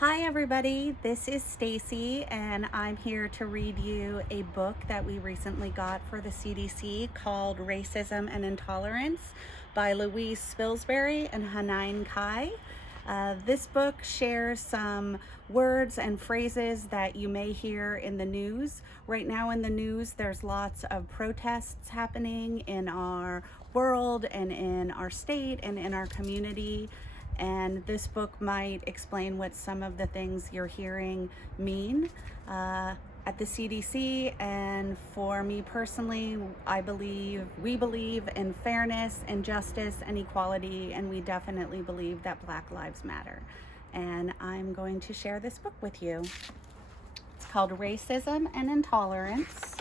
Hi everybody, this is Stacey and I'm here to read you a book that we recently got for the CDC called Racism and Intolerance by Louise Spilsbury and Hanane. This book shares some words and phrases that you may hear in the news. Right now in the news, there's lots of protests happening in our world and in our state and in our community. And this book might explain what some of the things you're hearing mean at the CDC. And for me personally, we believe in fairness and justice and equality, and we definitely believe that Black Lives Matter. And I'm going to share this book with you. It's called Racism and Intolerance.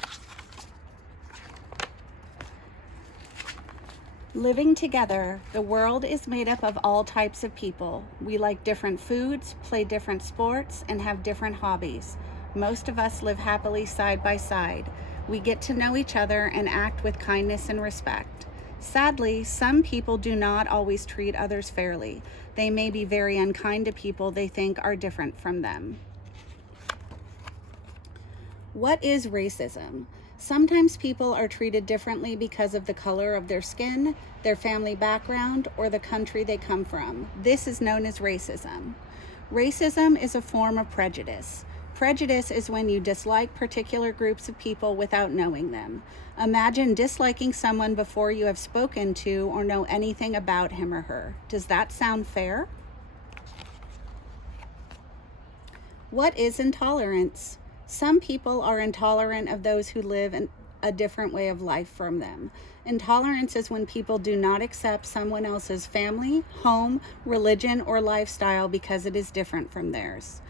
Living together, the world is made up of all types of people. We like different foods, play different sports, and have different hobbies. Most of us live happily side by side. We get to know each other and act with kindness and respect. Sadly, some people do not always treat others fairly. They may be very unkind to people they think are different from them. What is racism? Sometimes people are treated differently because of the color of their skin, their family background, or the country they come from. This is known as racism. Racism is a form of prejudice. Prejudice is when you dislike particular groups of people without knowing them. Imagine disliking someone before you have spoken to or know anything about him or her. Does that sound fair? What is intolerance? Some people are intolerant of those who live in a different way of life from them. Intolerance is when people do not accept someone else's family, home, religion, or lifestyle because it is different from theirs.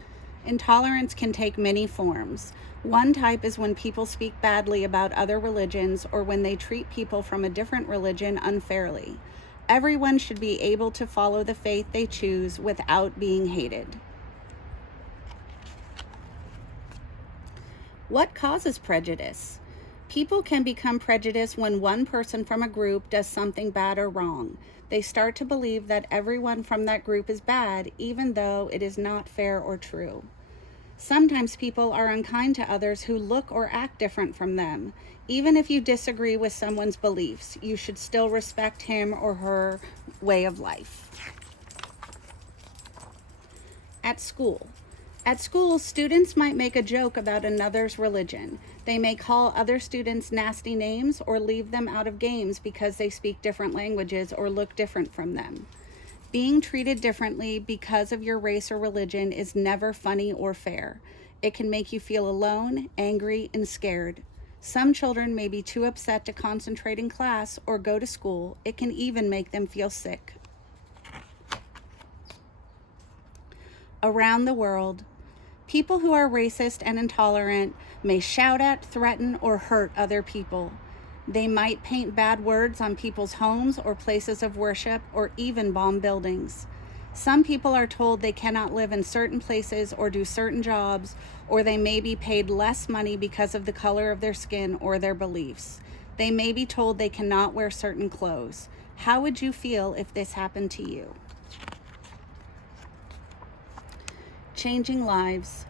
Intolerance can take many forms. One type is when people speak badly about other religions or when they treat people from a different religion unfairly. Everyone should be able to follow the faith they choose without being hated. What causes prejudice? People can become prejudiced when one person from a group does something bad or wrong. They start to believe that everyone from that group is bad, even though it is not fair or true. Sometimes people are unkind to others who look or act different from them. Even if you disagree with someone's beliefs, you should still respect him or her way of life. At school. At school, students might make a joke about another's religion. They may call other students nasty names or leave them out of games because they speak different languages or look different from them. Being treated differently because of your race or religion is never funny or fair. It can make you feel alone, angry, and scared. Some children may be too upset to concentrate in class or go to school. It can even make them feel sick. Around the world, people who are racist and intolerant may shout at, threaten, or hurt other people. They might paint bad words on people's homes or places of worship, or even bomb buildings. Some people are told they cannot live in certain places or do certain jobs, or they may be paid less money because of the color of their skin or their beliefs. They may be told they cannot wear certain clothes. How would you feel if this happened to you? Changing lives.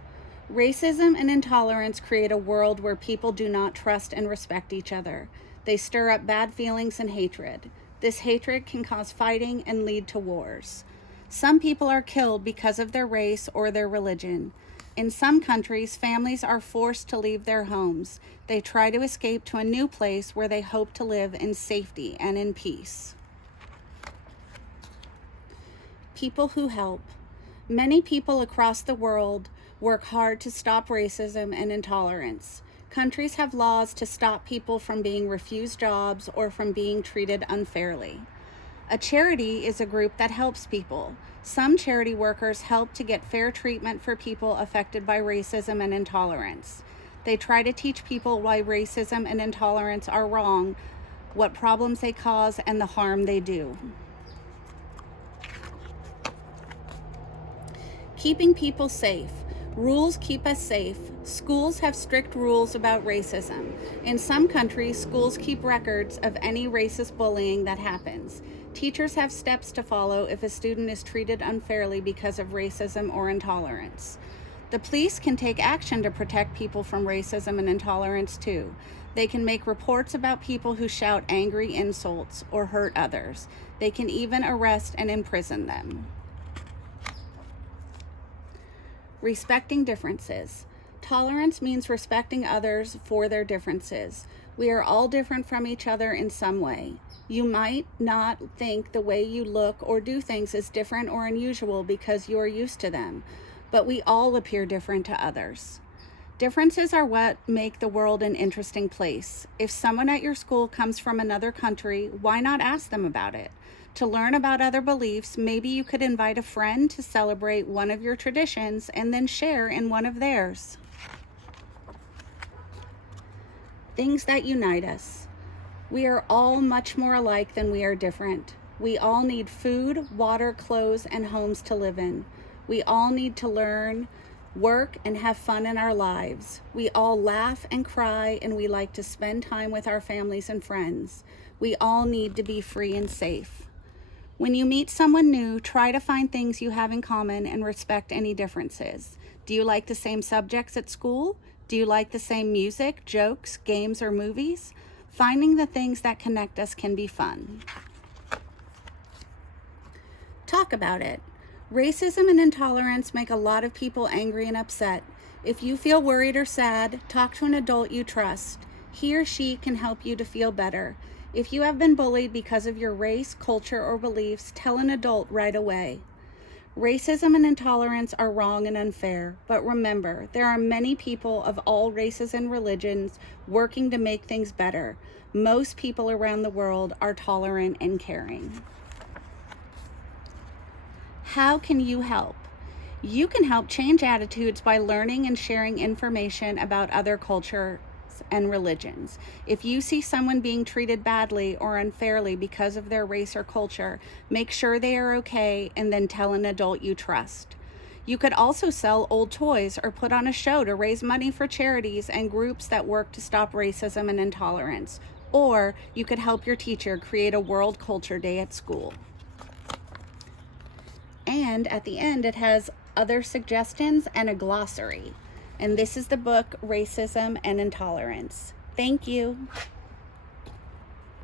Racism and intolerance create a world where people do not trust and respect each other. They stir up bad feelings and hatred. This hatred can cause fighting and lead to wars. Some people are killed because of their race or their religion. In some countries, families are forced to leave their homes. They try to escape to a new place where they hope to live in safety and in peace. People who help. Many people across the world work hard to stop racism and intolerance. Countries have laws to stop people from being refused jobs or from being treated unfairly. A charity is a group that helps people. Some charity workers help to get fair treatment for people affected by racism and intolerance. They try to teach people why racism and intolerance are wrong, what problems they cause, and the harm they do. Keeping people safe. Rules keep us safe. Schools have strict rules about racism. In some countries, schools keep records of any racist bullying that happens. Teachers have steps to follow if a student is treated unfairly because of racism or intolerance. The police can take action to protect people from racism and intolerance too. They can make reports about people who shout angry insults or hurt others. They can even arrest and imprison them. Respecting differences. Tolerance means respecting others for their differences. We are all different from each other in some way. You might not think the way you look or do things is different or unusual because you are used to them, but we all appear different to others. Differences are what make the world an interesting place. If someone at your school comes from another country, why not ask them about it? To learn about other beliefs, maybe you could invite a friend to celebrate one of your traditions and then share in one of theirs. Things that unite us. We are all much more alike than we are different. We all need food, water, clothes, and homes to live in. We all need to learn, work, and have fun in our lives. We all laugh and cry, and we like to spend time with our families and friends. We all need to be free and safe. When you meet someone new, try to find things you have in common and respect any differences. Do you like the same subjects at school? Do you like the same music, jokes, games, or movies? Finding the things that connect us can be fun. Talk about it. Racism and intolerance make a lot of people angry and upset. If you feel worried or sad, talk to an adult you trust. He or she can help you to feel better. If you have been bullied because of your race, culture, or beliefs, tell an adult right away. Racism and intolerance are wrong and unfair, but remember, there are many people of all races and religions working to make things better. Most people around the world are tolerant and caring. How can you help? You can help change attitudes by learning and sharing information about other cultures and religions. If you see someone being treated badly or unfairly because of their race or culture, make sure they are okay and then tell an adult you trust. You could also sell old toys or put on a show to raise money for charities and groups that work to stop racism and intolerance. Or you could help your teacher create a World Culture Day at school. And at the end, it has other suggestions and a glossary. And this is the book, Racism and Intolerance. Thank you.